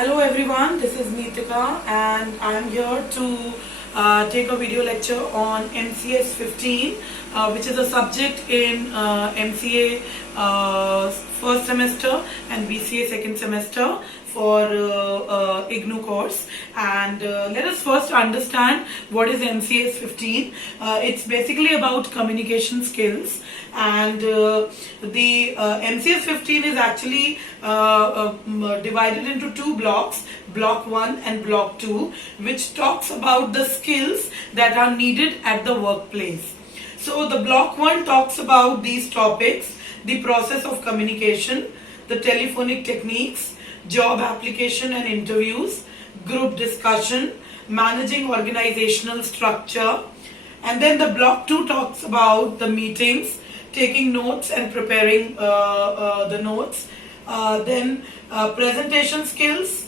Hello everyone, this is Neetika and I am here to take a video lecture on MCS 15 which is a subject in MCA first semester and BCA second semester for IGNOU course. And let us first understand what is MCS 15. It's basically about communication skills, and the MCS 15 is actually divided into two blocks, block 1 and block 2, which talks about the skills that are needed at the workplace. So the block 1 talks about these topics: the process of communication, the telephonic techniques, job application and interviews, group discussion, managing organizational structure. And then the block 2 talks about the meetings, taking notes and preparing the notes. Then presentation skills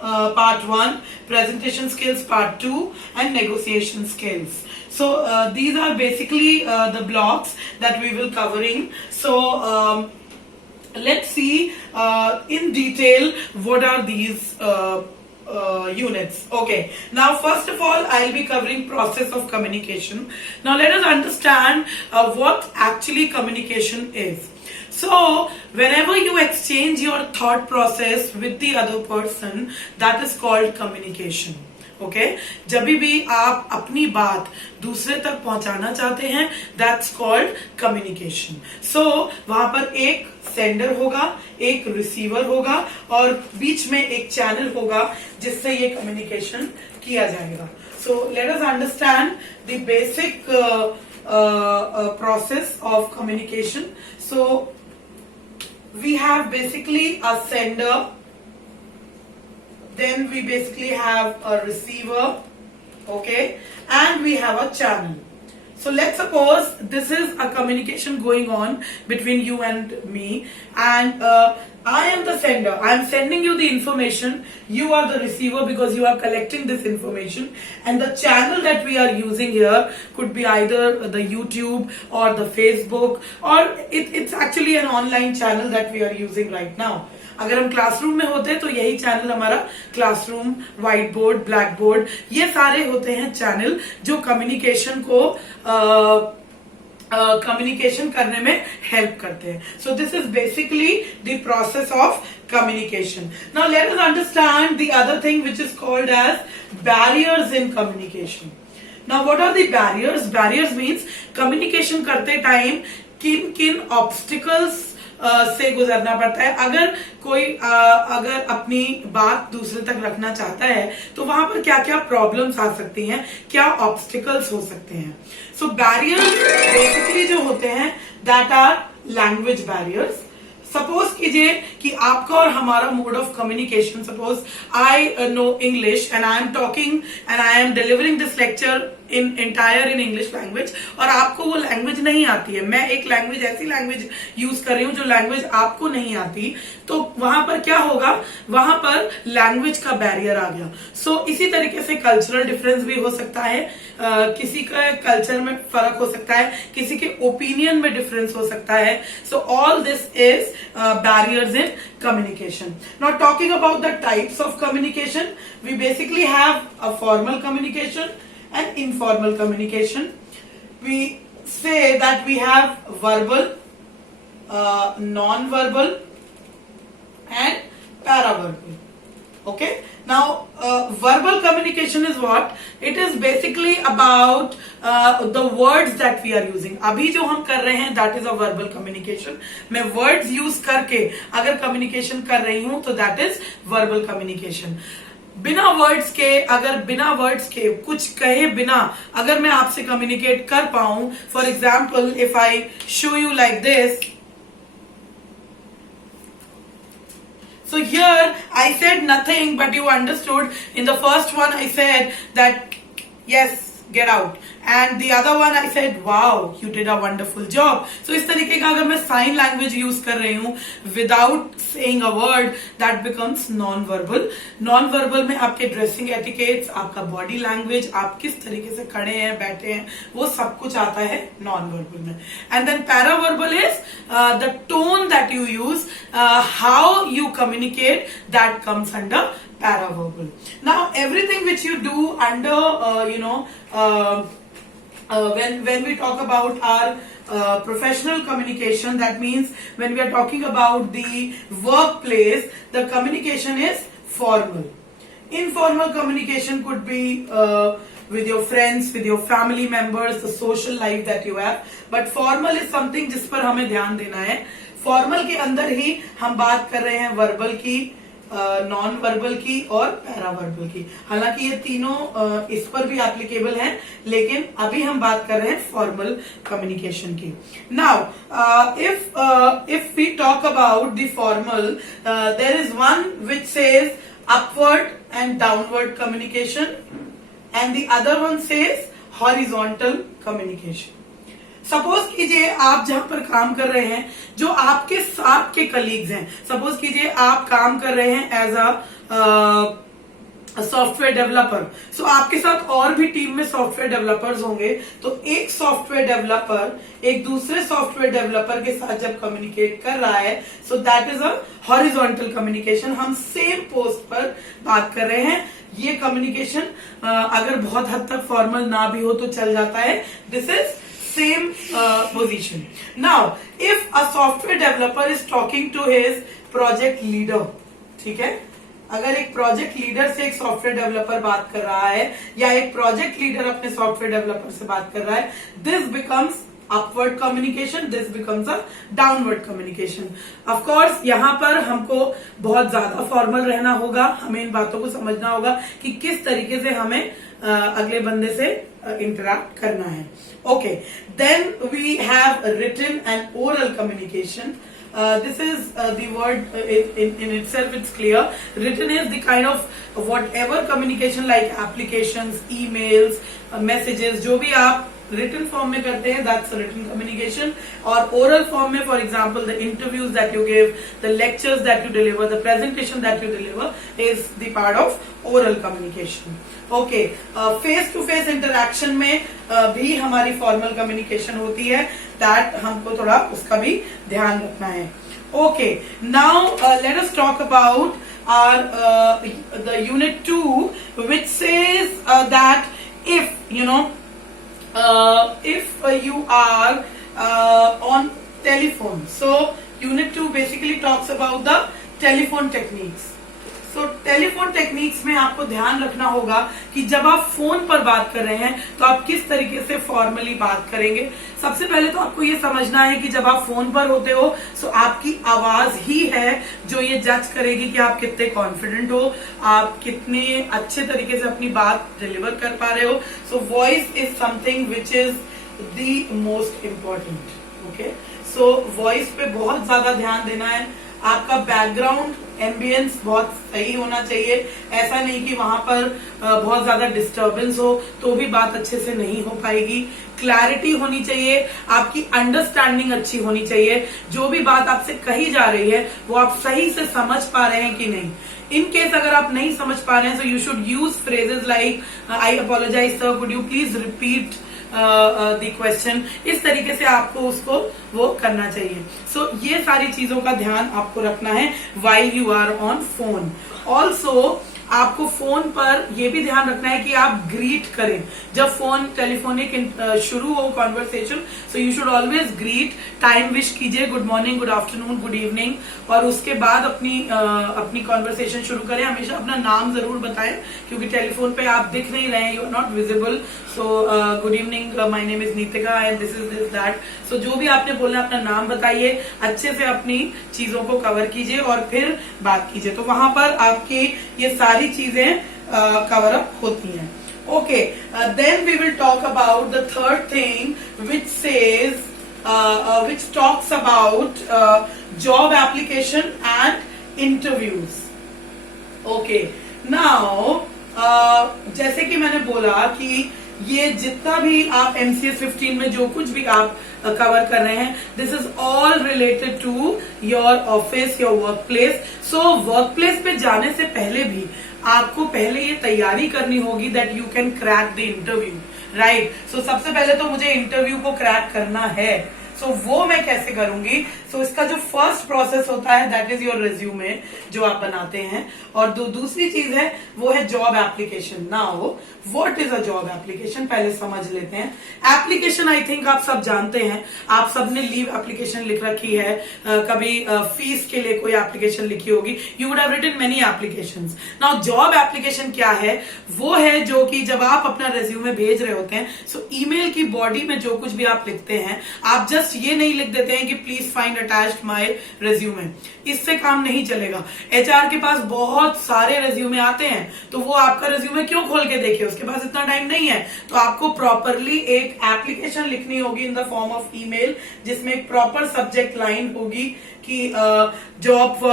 part 1, presentation skills part 2, and negotiation skills. So these are basically the blocks that we will covering. So let's see in detail what are these units. Okay, now first of all I'll be covering process of communication. Now let us understand what actually communication is. So whenever you exchange your thought process with the other person, that is called communication. Okay जब भी आप अपनी बात दूसरे तक पहुंचाना चाहते हैं, दैट्स कॉल्ड कम्युनिकेशन. सो वहां पर एक सेंडर होगा, एक रिसीवर होगा और बीच में एक चैनल होगा जिससे ये कम्युनिकेशन किया जाएगा. So let us understand the basic process of communication. So we have basically a sender, then we basically have a receiver, okay, and we have a channel. So let's suppose this is a communication going on between you and me, and I am the sender. I am sending you the information. You are the receiver because you are collecting this information, and the channel that we are using here could be either the YouTube or the Facebook, or it's actually an online channel that we are using right now. अगर हम classroom में होते तो यही channel हमारा classroom, white board, black board, ये सारे होते हैं चैनल जो कम्युनिकेशन को कम्युनिकेशन करने में हेल्प करते हैं. सो this is basically the process of communication. Now let us understand the other thing which is called as barriers in communication. Now what are the barriers? Barriers means communication करते time किन किन obstacles से गुजरना पड़ता है. अगर कोई अगर अपनी बात दूसरे तक रखना चाहता है तो वहां पर क्या क्या प्रॉब्लम्स आ सकती हैं, क्या ऑब्स्टिकल्स हो सकते हैं. सो बैरियर्स बेसिकली जो होते हैं that are language barriers. Suppose कीजिए कि आपका और हमारा mode of communication, suppose I know English and I am talking and I am delivering this lecture in entire in English language, और आपको वो लैंग्वेज नहीं आती है. मैं एक लैंग्वेज, ऐसी लैंग्वेज यूज कर रही हूं जो लैंग्वेज आपको नहीं आती, तो वहां पर क्या होगा, वहां पर लैंग्वेज का बैरियर आ गया. सो इसी तरीके से कल्चरल डिफरेंस भी हो सकता है, किसी का कल्चर में फर्क हो सकता है, किसी के ओपिनियन में डिफरेंस हो सकता है. So all this is barriers in communication. Now talking about the types of communication, we basically have a formal communication and informal communication. We say that we have verbal, non-verbal and paraverbal. Okay, now verbal communication is what? It is basically about the words that we are using. अभी जो हम कर रहे हैं that is a verbal communication. मैं words use करके अगर communication कर रही हूं तो that is verbal communication. बिना वर्ड्स के, अगर बिना वर्ड्स के कुछ कहे बिना अगर मैं आपसे कम्युनिकेट कर पाऊं, for example if I show you like this. So here I said nothing, but you understood. In the first one I said that yes, get out, and the other one I said wow you did a wonderful job. So इस तरीके का अगर मैं sign language use कर रही हूँ without saying a word, that becomes non verbal. Non verbal में आपके ड्रेसिंग एटिकेट्स, आपका बॉडी लैंग्वेज, आप किस तरीके से खड़े हैं बैठे हैं, वो सब कुछ आता है नॉन वर्बल में. And then para verbal is the tone that you use, how you communicate, that comes under paraverbal. Now everything which you do under when we talk about our professional communication, that means when we are talking about the workplace, the communication is formal. Informal communication could be with your friends, with your family members, the social life that you have, but formal is something जिस पर हमें ध्यान देना है. Formal के अंदर ही हम बात कर रहे हैं वर्बल की, नॉन वर्बल की और पैरावर्बल की. हालांकि ये तीनों इस पर भी एप्लीकेबल हैं, लेकिन अभी हम बात कर रहे हैं फॉर्मल कम्युनिकेशन की. Now if we talk about the formal, there is one which says upward and downward communication and the other one says horizontal communication. Suppose कीजिए आप जहां पर काम कर रहे हैं, जो आपके साथ के कलीग्स हैं, सपोज कीजिए आप काम कर रहे हैं एज अ सॉफ्टवेयर डेवलपर. सो आपके साथ और भी टीम में सॉफ्टवेयर डेवलपर्स होंगे, तो एक सॉफ्टवेयर डेवलपर एक दूसरे सॉफ्टवेयर डेवलपर के साथ जब कम्युनिकेट कर रहा है, सो that is a horizontal communication. हम सेम पोस्ट पर बात कर रहे हैं. ये कम्युनिकेशन अगर बहुत हद तक फॉर्मल ना भी हो तो चल जाता है. This is same position. Now, if a software developer is talking to his project leader, ठीक है, अगर एक प्रोजेक्ट लीडर से एक सॉफ्टवेयर डेवलपर बात कर रहा है या एक प्रोजेक्ट लीडर अपने सॉफ्टवेयर डेवलपर से बात कर रहा है, this becomes upward communication, this becomes a downward communication. Of course यहाँ पर हमको बहुत ज्यादा फॉर्मल रहना होगा, हमें इन बातों को समझना होगा कि किस तरीके से हमें अगले बंदे से इंटरैक्ट करना है. Okay, then we have written and oral communication. This is the word in itself, it's clear. Written is the kind of whatever communication like applications, emails, messages, जो भी आप written form में करते हैं, that's written communication. और oral form में, for example, the interviews that you give, the lectures that you deliver, the presentation that you deliver is the part of oral communication. Okay, face to face interaction में भी हमारी formal communication होती है, that हमको थोड़ा उसका भी ध्यान रखना है. Okay, now let us talk about our the unit 2, which says that if you are on telephone. So unit 2 basically talks about the telephone techniques. So telephone techniques में आपको ध्यान रखना होगा कि जब आप फोन पर बात कर रहे हैं तो आप किस तरीके से फॉर्मली बात करेंगे. सबसे पहले तो आपको ये समझना है कि जब आप फोन पर होते हो, सो आपकी आवाज ही है जो ये जज करेगी कि आप कितने कॉन्फिडेंट हो, आप कितने अच्छे तरीके से अपनी बात डिलीवर कर पा रहे हो. So voice is something which is the most important. Okay, so voice पे बहुत ज्यादा ध्यान देना है. आपका बैकग्राउंड एम्बियंस बहुत सही होना चाहिए. ऐसा नहीं कि वहां पर बहुत ज्यादा डिस्टर्बेंस हो तो भी बात अच्छे से नहीं हो पाएगी. क्लैरिटी होनी चाहिए, आपकी अंडरस्टैंडिंग अच्छी होनी चाहिए. जो भी बात आपसे कही जा रही है वो आप सही से समझ पा रहे हैं कि नहीं. इन केस अगर आप नहीं समझ पा रहे हैं, so you should use phrases like I apologise sir, could you please repeat the question. इस तरीके से आपको उसको वो करना चाहिए. सो ये सारी चीजों का ध्यान आपको रखना है while you are on phone. Also आपको फोन पर यह भी ध्यान रखना है कि आप ग्रीट करें. जब फोन टेलीफोनिक शुरू हो conversation, so you should always greet, time wish कीजिए, good morning, good afternoon, good evening, और उसके बाद अपनी कॉन्वर्सेशन शुरू करें. हमेशा अपना नाम जरूर बताएं क्योंकि टेलीफोन पे आप दिख नहीं रहे हैं, you are not visible. So good evening, my name is Nitika and this is this that. So जो भी आपने बोलना अपना नाम बताइए, अच्छे से अपनी चीजों को कवर कीजिए और फिर बात कीजिए. तो वहां पर आपकी ये सारी चीजें कवर अप होती हैं. Okay, then we will talk about the third thing which says which talks about job application and interviews. Okay, now जैसे कि मैंने बोला कि ये जितना भी आप MCS 15 में जो कुछ भी आप कवर कर रहे हैं, this is all related to your office, your work place. So work place पे जाने से पहले भी आपको पहले ये तैयारी करनी होगी that you can crack the interview, right. So सबसे पहले तो मुझे इंटरव्यू को क्रैक करना है. सो वो मैं कैसे करूंगी? सो इसका जो फर्स्ट प्रोसेस होता है दैट इज योर रिज्यूमे जो आप बनाते हैं, और दूसरी चीज है वो है job application. Now what is a job application पहले समझ लेते हैं. एप्लीकेशन आई थिंक आप सब जानते हैं, आप सबने लीव एप्लीकेशन लिख रखी है, कभी फीस के लिए कोई एप्लीकेशन लिखी होगी, you would have written many applications. Now job application क्या है? वो है जो कि जब आप अपना रिज्यूमे भेज रहे होते हैं, सो ईमेल की बॉडी में जो कुछ भी आप लिखते हैं, आप जस्ट ये नहीं लिख देते हैं कि please find attached my resume. इससे काम नहीं चलेगा. एचआर के पास बहुत सारे रिज्यूमे आते हैं, तो वो आपका रिज्यूमे क्यों खोल के देखे? उसके पास इतना टाइम नहीं है. तो आपको प्रॉपरली एक एप्लीकेशन लिखनी होगी in the form of email, जिसमें एक प्रॉपर सब्जेक्ट लाइन होगी कि job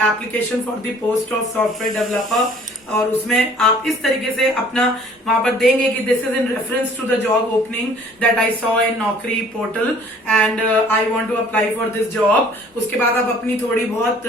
application for the post of software developer, और उसमें आप इस तरीके से अपना वहां पर देंगे कि this is in reference to the job opening that I saw in Naukri portal and I want to apply for this job. उसके बाद आप अपनी थोड़ी बहुत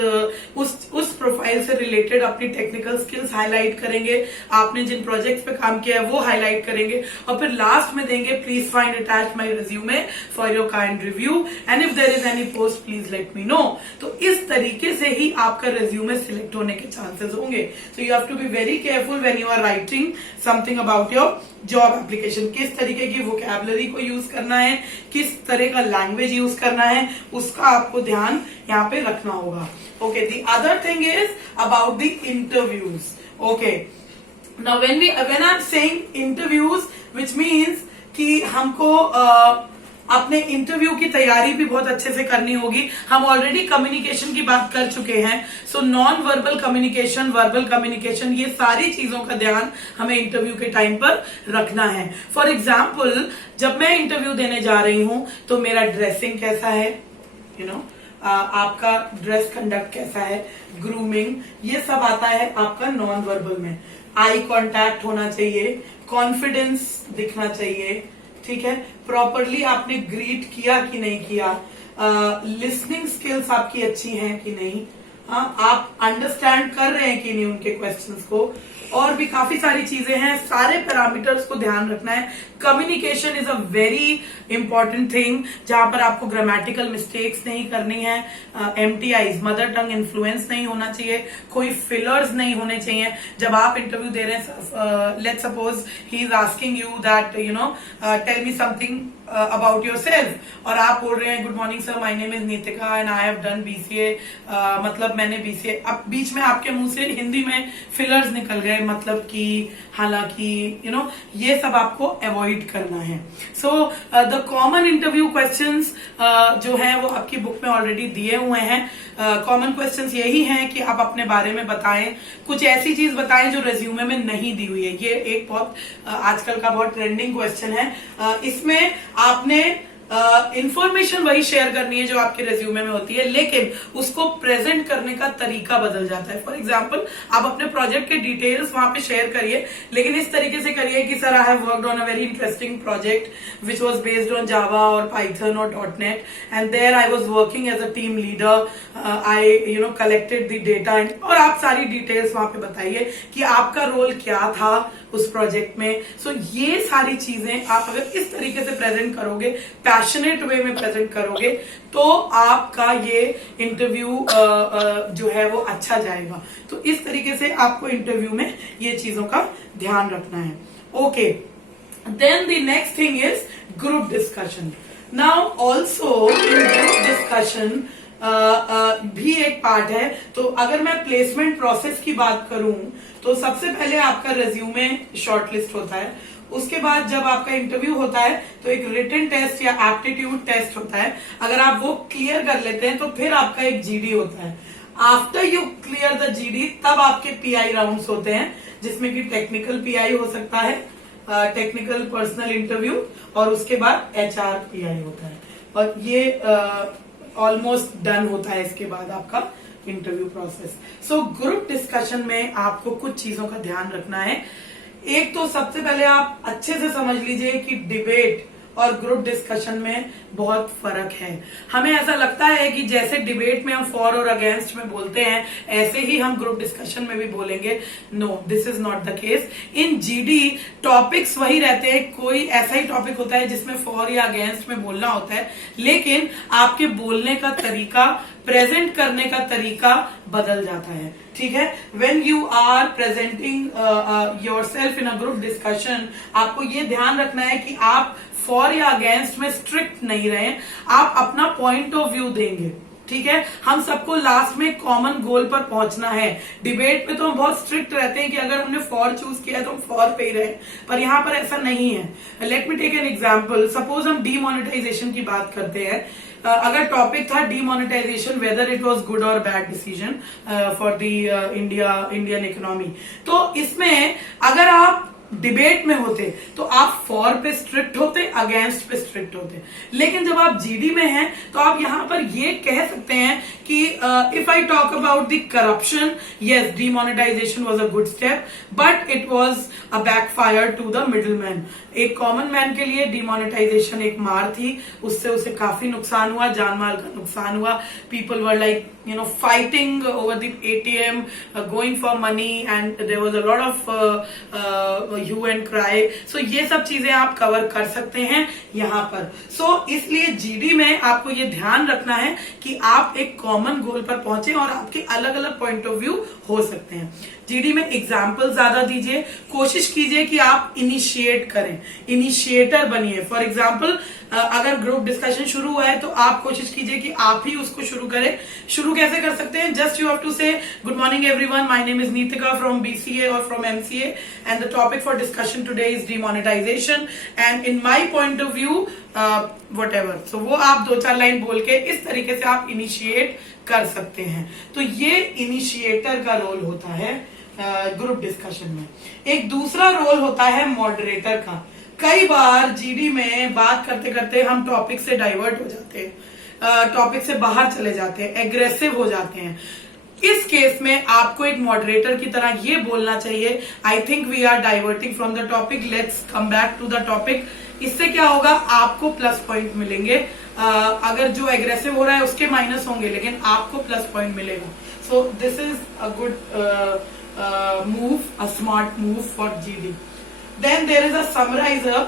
उस प्रोफाइल से रिलेटेड अपनी टेक्निकल स्किल्स हाईलाइट करेंगे, आपने जिन प्रोजेक्ट्स पे काम किया है वो हाईलाइट करेंगे, और फिर लास्ट में देंगे please find attach my resume for your kind review and if there is any post please let me know. तो इस तरीके से ही आपका रिज्यूमे सिलेक्ट होने के चांसेस होंगे. So you have to be very careful when you are writing something about your job application. किस तरीके की वोकैबुलरी को यूज करना है, किस तरह का लैंग्वेज यूज करना है, उसका आपको ध्यान यहाँ पे रखना होगा. Okay, the other thing is about the interviews. Okay, now when I'm saying interviews, which means कि हमको अपने इंटरव्यू की तैयारी भी बहुत अच्छे से करनी होगी. हम ऑलरेडी कम्युनिकेशन की बात कर चुके हैं. So non verbal communication, verbal communication, ये सारी चीजों का ध्यान हमें इंटरव्यू के टाइम पर रखना है. फॉर एग्जाम्पल, जब मैं इंटरव्यू देने जा रही हूं तो मेरा ड्रेसिंग कैसा है, यू नो, आपका ड्रेस कंडक्ट कैसा है, ग्रूमिंग, ये सब आता है आपका नॉन वर्बल में. आई कॉन्टैक्ट होना चाहिए, कॉन्फिडेंस दिखना चाहिए, ठीक है, प्रॉपरली आपने ग्रीट किया कि नहीं किया, लिसनिंग स्किल्स आपकी अच्छी हैं कि नहीं, आप अंडरस्टैंड कर रहे हैं कि नहीं उनके क्वेश्चंस को, और भी काफी सारी चीजें हैं. सारे पैरामीटर्स को ध्यान रखना है. Communication is a very important thing, जहां पर आपको ग्रामेटिकल मिस्टेक्स नहीं करनी है, MTIs, मदर टंग इन्फ्लुएंस नहीं होना चाहिए, कोई फिलर्स नहीं होने चाहिए. जब आप इंटरव्यू दे रहे हैं, let's suppose he is asking you that tell me something about your self, और आप बोल रहे हैं good morning sir, my name is Nitika and I have done BCA, मतलब मैंने BCA, अब बीच में आपके मुंह से हिंदी में फिलर्स निकल गए, मतलब कि, हालांकि, ये सब आपको अवॉइड करना है. So the common interview questions जो हैं वो आपकी बुक में ऑलरेडी दिए हुए हैं. कॉमन क्वेश्चंस यही हैं कि आप अपने बारे में बताएं, कुछ ऐसी चीज बताएं जो रेज्यूमे में नहीं दी हुई है. ये एक बहुत आजकल का बहुत ट्रेंडिंग क्वेश्चन है. इसमें आपने इंफॉर्मेशन वही शेयर करनी है जो आपके रेज्यूमे में होती है, लेकिन उसको प्रेजेंट करने का तरीका बदल जाता है. फॉर एग्जांपल, आप अपने प्रोजेक्ट के डिटेल्स वहां पे शेयर करिए, लेकिन इस तरीके से करिए कि sir, I have worked on a very interesting project which was based on Java और पाइथन और .NET and there I was working as a team leader, I collected the data, और आप सारी डिटेल्स वहां पे बताइए कि आपका रोल क्या था उस प्रोजेक्ट में. सो ये सारी चीजें आप अगर इस तरीके से प्रेजेंट करोगे, पैशनेट वे में प्रेजेंट करोगे, तो आपका ये इंटरव्यू जो है वो अच्छा जाएगा. तो इस तरीके से आपको इंटरव्यू में ये चीजों का ध्यान रखना है. Okay, then the next thing is group discussion. Now also in group discussion भी एक पार्ट है. तो अगर मैं प्लेसमेंट प्रोसेस की बात करूं तो सबसे पहले आपका रेज्यूमे शॉर्टलिस्ट होता है. उसके बाद जब आपका इंटरव्यू होता है तो एक रिटन टेस्ट या एप्टीट्यूड टेस्ट होता है. अगर आप वो क्लियर कर लेते हैं तो फिर आपका एक GD होता है. After you clear the GD, तब आपके PI राउंड्स होते हैं, जिसमें कि टेक्निकल PI हो सकता है, टेक्निकल पर्सनल इंटरव्यू, और उसके बाद HR PI होता है, और ये ऑलमोस्ट डन होता है इसके बाद आपका interview process. So group discussion में आपको कुछ चीजों का ध्यान रखना है एक तो सबसे पहले आप अच्छे से समझ लीजिए कि डिबेट और ग्रुप डिस्कशन में बहुत फर्क है। हमें ऐसा लगता है कि जैसे डिबेट में हम फॉर और अगेंस्ट में बोलते हैं ऐसे ही हम ग्रुप डिस्कशन में भी बोलेंगे। No, this is not the case. In GD topics वही रहते हैं, कोई ऐसा ही टॉपिक होता है जिसमें फॉर या अगेंस्ट में बोलना होता है, लेकिन आपके बोलने का तरीका, प्रेजेंट करने का तरीका बदल जाता है। ठीक है, when you are presenting your self in a group discussion, आपको ये ध्यान रखना है कि आप फॉर या अगेंस्ट में स्ट्रिक्ट नहीं रहे, आप अपना पॉइंट ऑफ व्यू देंगे। ठीक है, हम सबको लास्ट में कॉमन गोल पर पहुंचना है। डिबेट में तो हम बहुत स्ट्रिक्ट रहते हैं कि अगर हमने फॉर चूज किया है तो हम फॉर पे ही रहे, पर यहां पर ऐसा नहीं है। Let me take an example. Suppose हम डीमोनेटाइजेशन की बात करते हैं। अगर टॉपिक था demonetisation, whether it was good और bad decision for the Indian economy, तो इसमें अगर आप डिबेट में होते तो आप फॉर पे स्ट्रिक्ट होते, अगेंस्ट पे स्ट्रिक्ट होते। लेकिन जब आप जीडी में हैं तो आप यहां पर ये कह सकते हैं कि if I talk about the corruption, yes demonetisation was a good step, but it was a backfire to the middle man. एक कॉमन मैन के लिए डीमोनेटाइजेशन एक मार थी, उससे उसे काफी नुकसान हुआ, जान माल का नुकसान हुआ। People were like fighting over the ATM, going for money, and there was a lot of hue and cry. So ये सब चीजें आप कवर कर सकते हैं यहाँ पर। So इसलिए जीडी में आपको ये ध्यान रखना है कि आप एक कॉमन गोल पर पहुंचे और आपके अलग अलग पॉइंट ऑफ व्यू हो सकते हैं। जीडी में एग्जाम्पल ज्यादा दीजिए, कोशिश कीजिए कि आप इनिशिएट करें, इनिशिएटर बनिए। फॉर एग्जाम्पल अगर ग्रुप डिस्कशन शुरू हुआ है तो आप कोशिश कीजिए कि आप ही उसको शुरू करें। शुरू कैसे कर सकते हैं? Just you have to say good morning everyone, my name is Nitika from BCA और from MCA, and the topic for discussion today is demonetisation, and in my point of view whatever. So वो आप 2-4 line बोल के इस तरीके से आप initiate कर सकते हैं। तो ये इनिशिएटर का रोल होता है ग्रुप डिस्कशन में। एक दूसरा रोल होता है मॉडरेटर का। कई बार जीडी में बात करते करते हम टॉपिक से डाइवर्ट हो जाते हैं, टॉपिक से बाहर चले जाते हैं, एग्रेसिव हो जाते हैं। इस केस में आपको एक मॉडरेटर की तरह ये बोलना चाहिए, I think we are diverting from the topic, let's come back to the topic. इससे क्या होगा, आपको प्लस पॉइंट मिलेंगे। अगर जो एग्रेसिव हो रहा है उसके माइनस होंगे, लेकिन आपको प्लस पॉइंट मिलेगा। सो this is a good move, a smart move for GD. Then there is a summarizer.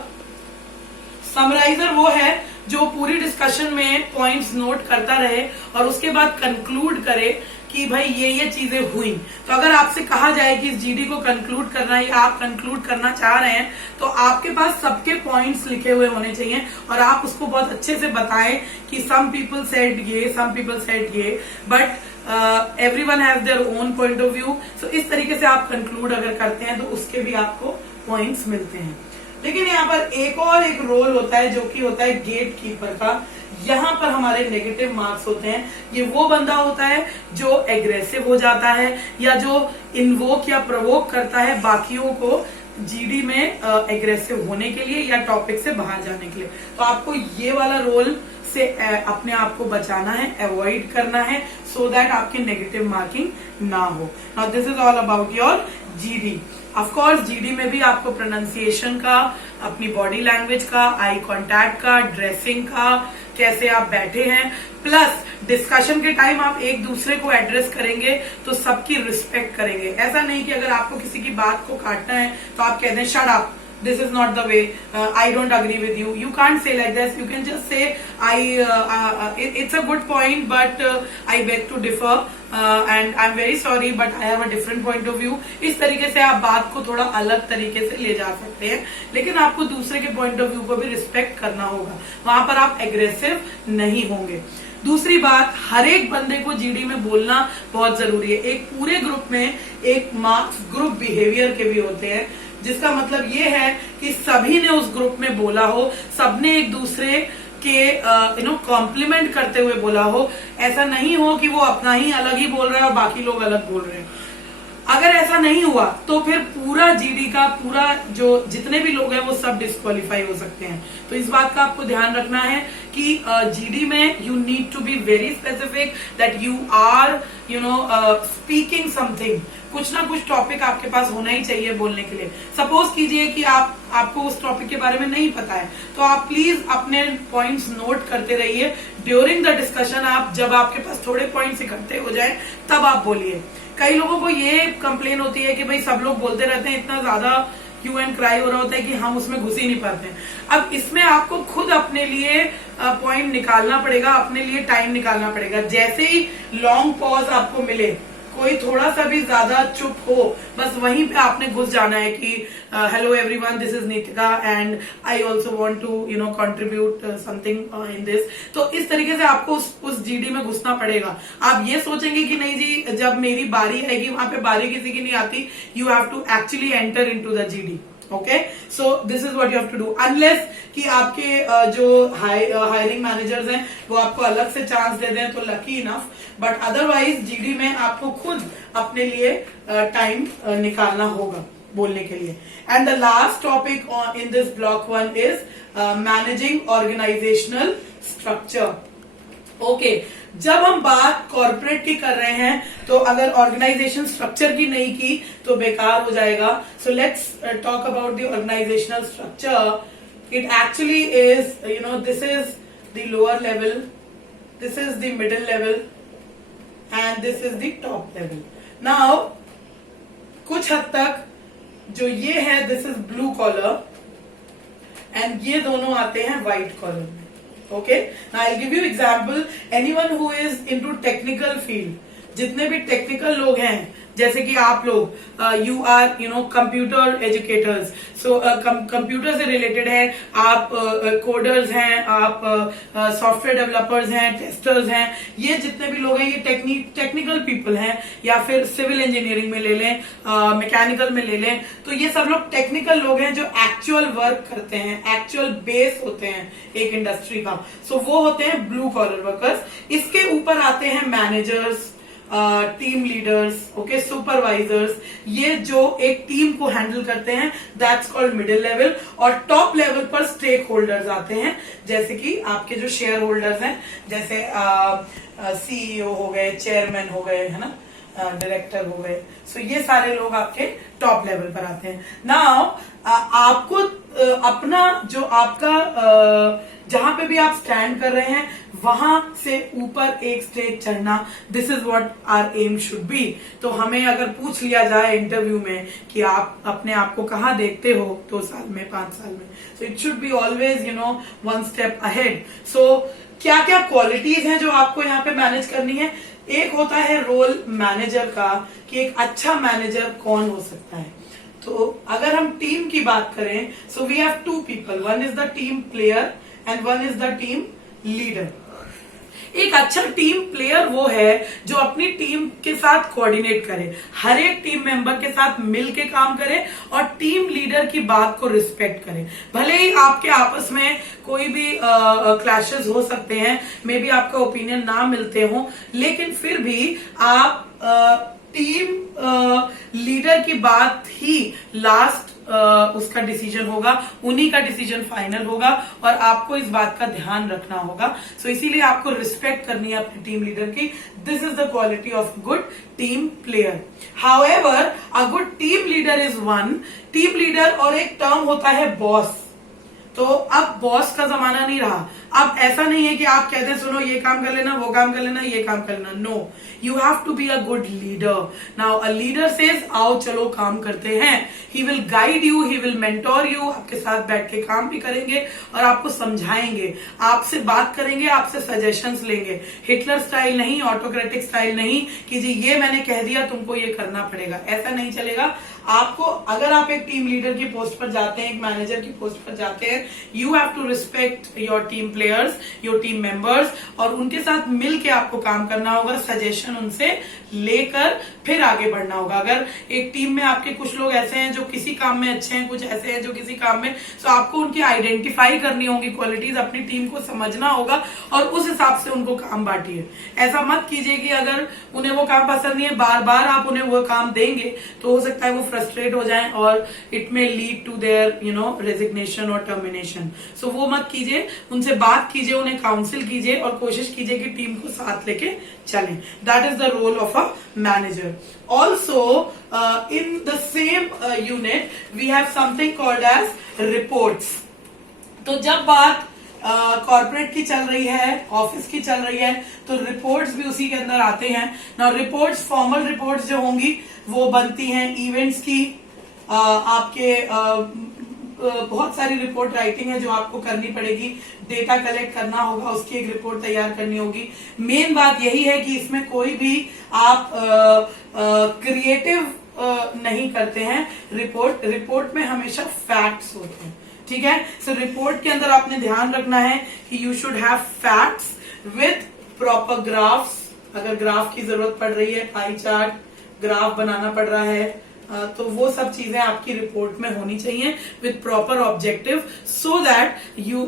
Summarizer वो है जो पूरी डिस्कशन में पॉइंट्स नोट करता रहे और उसके बाद कंक्लूड करे कि भाई ये चीजें हुई। तो अगर आपसे कहा जाए कि इस जीडी को कंक्लूड करना है या आप कंक्लूड करना चाह रहे हैं, तो आपके पास सबके पॉइंट्स लिखे हुए होने चाहिए और आप उसको बहुत अच्छे से बताएं कि सम पीपल सेड ये, सम पीपल सेड ये, but everyone have their own point of view. So इस तरीके से आप कंक्लूड अगर करते हैं तो उसके भी आपको पॉइंट्स मिलते हैं। लेकिन यहाँ पर एक और एक रोल होता है जो कि होता है गेट कीपर का। यहाँ पर हमारे नेगेटिव मार्क्स होते हैं। ये वो बंदा होता है जो एग्रेसिव हो जाता है या जो इन्वोक या प्रवोक करता है बाकियों को जीडी में एग्रेसिव होने के लिए या टॉपिक से बाहर जाने के लिए। तो आपको ये वाला रोल से अपने आप को बचाना है, अवॉइड करना है, सो दैट आपकी नेगेटिव मार्किंग ना हो। Now this is all about your GD. Of course GD में भी आपको प्रोनाउंसिएशन का, अपनी बॉडी लैंग्वेज का, आई कांटेक्ट का, ड्रेसिंग का, कैसे आप बैठे हैं, प्लस डिस्कशन के टाइम आप एक दूसरे को एड्रेस करेंगे तो सबकी रिस्पेक्ट करेंगे। ऐसा नहीं कि अगर आपको किसी की बात को काटना है तो आप कहते हैं shut up, this is not the way, I don't agree with you. You can't say like this. You can just say it's a good point, but I beg to differ, and I'm very sorry, but I have a different point of view. इस तरीके से आप बात को थोड़ा अलग तरीके से ले जा सकते हैं, लेकिन आपको दूसरे के पॉइंट ऑफ व्यू को भी रिस्पेक्ट करना होगा। वहां पर आप एग्रेसिव नहीं होंगे। दूसरी बात, हर एक बंदे को जीडी में बोलना बहुत जरूरी है। एक पूरे ग्रुप में एक मार्क्स ग्रुप बिहेवियर के भी होते हैं, जिसका मतलब ये है कि सभी ने उस ग्रुप में बोला हो, सबने एक दूसरे के कॉम्प्लीमेंट करते हुए बोला हो। ऐसा नहीं हो कि वो अपना ही अलग ही बोल रहा है और बाकी लोग अलग बोल रहे हैं। अगर ऐसा नहीं हुआ तो फिर पूरा जीडी का पूरा जो जितने भी लोग हैं वो सब डिस्क्वालीफाई हो सकते हैं। तो इस बात का आपको ध्यान रखना है कि जीडी में you need to be very specific that you are speaking something. कुछ ना कुछ टॉपिक आपके पास होना ही चाहिए बोलने के लिए। सपोज कीजिए कि आपको उस टॉपिक के बारे में नहीं पता है, तो आप प्लीज अपने पॉइंट्स नोट करते रहिए ड्यूरिंग द डिस्कशन। आप जब आपके पास थोड़े पॉइंट्स इकट्ठे हो जाए तब आप बोलिए। कई लोगों को ये कंप्लेन होती है कि भाई सब लोग बोलते रहते हैं, इतना ज्यादा क्यू एंड क्राई हो रहा होता है कि हम उसमें घुस ही नहीं पाते हैं। अब इसमें आपको खुद अपने लिए पॉइंट निकालना पड़ेगा, अपने लिए टाइम निकालना पड़ेगा। जैसे ही लॉन्ग पॉज आपको मिले, कोई थोड़ा सा भी ज्यादा चुप हो, बस वहीं पे आपने घुस जाना है कि hello everyone, this is Nitika and I also want to contribute something in this. तो इस तरीके से आपको उस जीडी में घुसना पड़ेगा। आप ये सोचेंगे कि नहीं जी जब मेरी बारी आएगी वहां पे बारी किसी की नहीं आती। You have to actually enter into the GD. Okay, so this is what you have to do. Unless कि आपके जो हायरिंग मैनेजर्स हैं वो आपको अलग से चांस दे दें तो lucky enough, but otherwise GD में आपको खुद अपने लिए टाइम निकालना होगा बोलने के लिए। And the last topic in this block 1 is managing organisational structure. Okay, जब हम बात कॉर्पोरेट की कर रहे हैं तो अगर ऑर्गेनाइजेशन स्ट्रक्चर की नहीं की तो बेकार हो जाएगा। So let's talk about the organisational structure. It actually is this is the lower level, this is the middle level and this is the top level. Now कुछ हद तक जो ये है this is blue collar and ये दोनों आते हैं व्हाइट कॉलर में। Okay, now I'll give you example. Anyone who is into technical field, जितने भी टेक्निकल लोग हैं जैसे कि आप लोग you are computer educators, so computer से रिलेटेड है, आप कोडर्स हैं, आप सॉफ्टवेयर डेवलपर्स हैं, टेस्टर्स हैं, ये जितने भी लोग हैं ये टेक्निकल पीपल हैं। या फिर सिविल इंजीनियरिंग में ले लें, मैकेनिकल में ले लें, तो ये सब लोग टेक्निकल लोग हैं जो एक्चुअल वर्क करते हैं, एक्चुअल बेस होते हैं एक इंडस्ट्री का। सो वो होते हैं ब्लू कॉलर वर्कर्स। इसके ऊपर आते हैं managers, team leaders, okay, supervisors, ये जो एक टीम को हैंडल करते हैं, दैट्स कॉल्ड मिडिल लेवल। और टॉप लेवल पर स्टेक होल्डर्स आते हैं, जैसे कि आपके जो शेयर होल्डर्स हैं, जैसे सीईओ हो गए, चेयरमैन हो गए, है ना, डायरेक्टर हो गए। सो ये सारे लोग आपके टॉप लेवल पर आते हैं। नाउ आपको अपना जो आपका जहां पे भी आप स्टैंड कर रहे हैं वहां से ऊपर एक स्टेज चढ़ना, this is what our aim should be. तो हमें अगर पूछ लिया जाए इंटरव्यू में कि आप अपने आप को कहाँ देखते हो 2 साल में, 5 साल में, so it should be always 1 step ahead. So क्या क्या क्वालिटीज हैं जो आपको यहाँ पे मैनेज करनी है। एक होता है रोल मैनेजर का, कि एक अच्छा मैनेजर कौन हो सकता है। तो अगर हम टीम की बात करें, so we have 2 people, one is the team player and one is the team leader. एक अच्छा टीम प्लेयर वो है जो अपनी टीम के साथ कोऑर्डिनेट करे, हर एक टीम मेंबर के साथ मिल के काम करे और टीम लीडर की बात को रिस्पेक्ट करे। भले ही आपके आपस में कोई भी क्लैशेस हो सकते हैं, मे बी आपका ओपिनियन ना मिलते हो, लेकिन फिर भी आप टीम लीडर की बात ही लास्ट उसका डिसीजन होगा, उन्हीं का डिसीजन फाइनल होगा और आपको इस बात का ध्यान रखना होगा। सो इसीलिए आपको रिस्पेक्ट करनी है अपनी टीम लीडर की। This is the quality of good team player. However a good team leader is one team leader, और एक टर्म होता है बॉस। तो अब बॉस का जमाना नहीं रहा। अब ऐसा नहीं है कि आप कहते हैं सुनो ये काम कर लेना, वो काम कर लेना, ये काम कर लेना। No, you have to be a good leader. Now a leader says आओ चलो काम करते हैं। He will guide you, he will mentor you, आपके साथ बैठ के काम भी करेंगे और आपको समझाएंगे, आपसे बात करेंगे, आपसे सजेशंस लेंगे। हिटलर स्टाइल नहीं, ऑटोक्रेटिक स्टाइल नहीं कि जी ये मैंने कह दिया तुमको ये करना पड़ेगा, ऐसा नहीं चलेगा। आपको अगर आप एक टीम लीडर की पोस्ट पर जाते हैं, एक मैनेजर की पोस्ट पर जाते हैं, you have to respect your team players, your team members, और उनके साथ मिल के आपको काम करना होगा, सजेशन उनसे लेकर फिर आगे बढ़ना होगा। अगर एक टीम में आपके कुछ लोग ऐसे हैं जो किसी काम में अच्छे हैं, कुछ ऐसे हैं जो किसी काम में, तो आपको उनकी आइडेंटिफाई करनी होगी क्वालिटीज, अपनी टीम को समझना होगा और उस हिसाब से उनको काम बांटिए। ऐसा मत कीजिए कि अगर उन्हें वो काम पसंद नहीं है, बार बार आप उन्हें वो काम देंगे तो हो सकता है वो फ्रस्ट्रेट हो जाएं और it may lead to their resignation और टर्मिनेशन। सो वो मत कीजिए, उनसे बात कीजिए, उन्हें काउंसिल कीजिए और कोशिश कीजिए कि टीम को साथ लेके चलें। That is the role of a manager. Also in the same unit we have something called as reports. तो जब बात कॉर्पोरेट की चल रही है, ऑफिस की चल रही है, तो रिपोर्ट्स भी उसी के अंदर आते हैं ना। रिपोर्ट्स, फॉर्मल रिपोर्ट्स जो होंगी वो बनती हैं इवेंट्स की, आपके बहुत सारी रिपोर्ट राइटिंग है जो आपको करनी पड़ेगी, डेटा कलेक्ट करना होगा, उसकी एक रिपोर्ट तैयार करनी होगी। मेन बात यही है कि इसमें कोई भी आप क्रिएटिव नहीं करते हैं। रिपोर्ट में हमेशा फैक्ट्स होते हैं, ठीक है। सो रिपोर्ट के अंदर आपने ध्यान रखना है कि you should have facts with proper graphs. अगर ग्राफ की जरूरत पड़ रही है, पाई चार्ट, ग्राफ बनाना पड़ रहा है, तो वो सब चीजें आपकी रिपोर्ट में होनी चाहिए with proper objective, so that you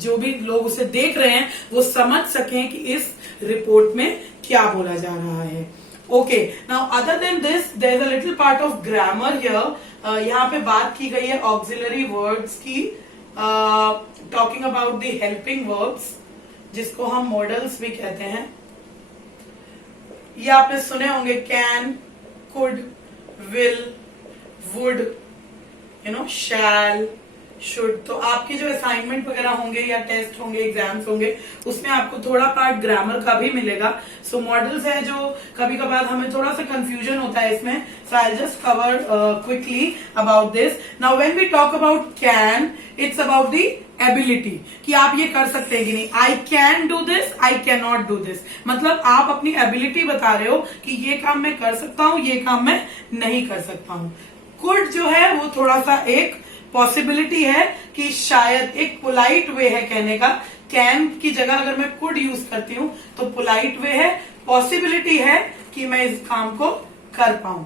जो भी लोग उसे देख रहे हैं वो समझ सकें कि इस रिपोर्ट में क्या बोला जा रहा है। Okay, now other than this there is a little part of grammar here. यहाँ पे बात की गई है ऑक्सिलरी वर्ड्स की, talking about the helping verbs, जिसको हम मॉडल्स भी कहते हैं। ये आपने सुने होंगे, can, could, will, would, shall, should। तो आपके जो असाइनमेंट वगैरह होंगे या टेस्ट होंगे, एग्जाम्स होंगे, उसमें आपको थोड़ा पार्ट ग्रामर का भी मिलेगा। सो मॉडल्स है जो कभी कभार हमें थोड़ा सा कंफ्यूजन होता है इसमें। So I just cover quickly about this. Now when we talk about can, it's about the ability, कि आप ये कर सकते हैं कि नहीं। I can do this, I can not do this, मतलब आप अपनी एबिलिटी बता रहे हो कि ये काम मैं कर सकता हूं, ये काम मैं नहीं कर सकता हूं। कुड जो है वो थोड़ा सा एक पॉसिबिलिटी है कि शायद, एक पोलाइट वे है कहने का। कैन की जगह अगर मैं कुड यूज करती हूं तो पोलाइट वे है, पॉसिबिलिटी है कि मैं इस काम को कर पाऊं।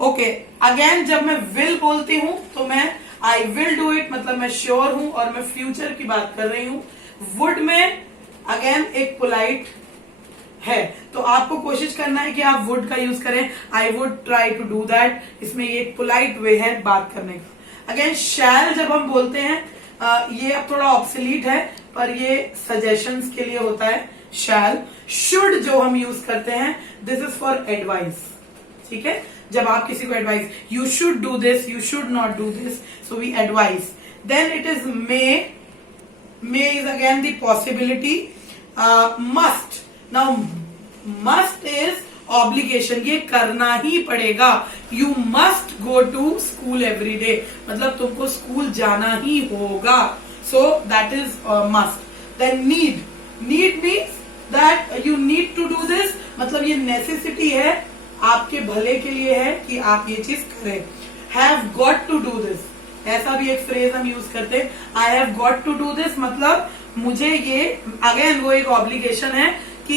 ओके, अगेन जब मैं विल बोलती हूं तो मैं आई विल डू इट, मतलब मैं श्योर हूं और मैं फ्यूचर की बात कर रही हूं। वुड में अगेन एक पोलाइट है, तो आपको कोशिश करना है कि आप वुड का यूज करें। I would try to do that, इसमें ये एक पोलाइट वे है बात करने का। अगेन शैल जब हम बोलते हैं, ये अब थोड़ा ऑब्सोलीट है पर ये सजेशंस के लिए होता है शैल। शुड जो हम यूज करते हैं, दिस इज फॉर एडवाइस, ठीक है। जब आप किसी को advice, you should do this, you should not do this, so we advice. Then it is may is again the possibility. Must, now must is obligation, ये करना ही पड़ेगा। You must go to school every day, मतलब तुमको school जाना ही होगा, so that is must. Then need, need means that you need to do this, मतलब ये नेसेसिटी है, आपके भले के लिए है कि आप ये चीज करें। Have got to do this, ऐसा भी एक फ्रेज हम यूज करते हैं, I have got to do this, मतलब मुझे ये, अगेन वो एक ऑब्लिगेशन है कि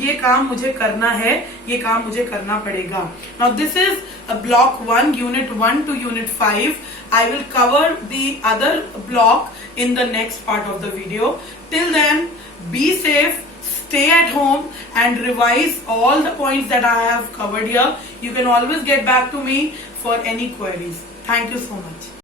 ये काम मुझे करना है, ये काम मुझे करना पड़ेगा। Now this is block 1, unit 1 to unit 5. I will cover the other block in the next part of the video. Till then, be safe, stay at home and revise all the points that I have covered here. You can always get back to me for any queries. Thank you so much.